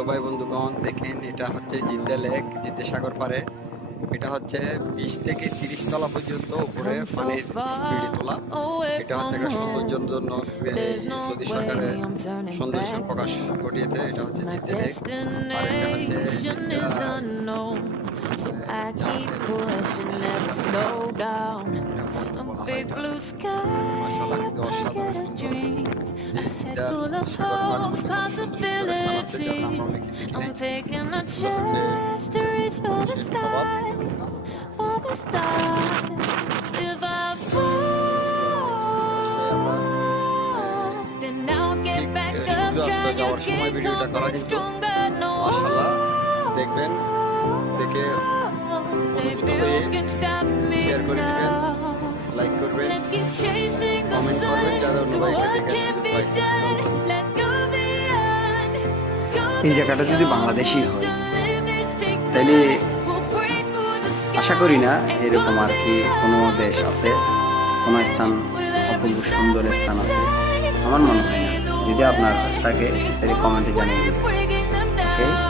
প্রিয় ভাই বন্ধুগণ, দেখেন এটা হচ্ছে জিদ্দা লেক, জিদ্দা সাগর পাড়ে। এটা হচ্ছে 20 থেকে 30 তলা পর্যন্ত উপরে পানির স্পিডে তোলা। এটা হচ্ছে একটা সৌন্দর্যের জন্য সৌদি সরকারের সৌন্দর্য প্রকাশ ঘটিয়েছে। এটা হচ্ছে জিদ্দা লেক, আর এটা হচ্ছে So I keep pushing, never slow down. A big blue sky up together dreams. A head full of hopes, possibilities. I'm taking my chance to reach for the stars, for the stars. If I fall, then I'll get back up, try again, come back stronger. No, দেখবেন, দেখে baby, who can stop me share করে দিবেন, now? Like করবেন, Let's keep chasing the comment করবেন, sun যারা to অন্য ভাইকে what দেখেন can be ভাই। done. Let's go beyond, go এই জায়গাটা যদি beyond. বাংলাদেশি হয় The limits take তাহলে flight. We'll break through the Asha sky করি না and এরকম go আর কি কোনো দেশ আছে, কোনো স্থান with every অপূর্ব step সুন্দর we স্থান আছে, take. আমার মনে হয় না। যদি আপনার থাকে তাহলে কমেন্টে জানিয়ে দেবেন। Breaking them ওকে। down.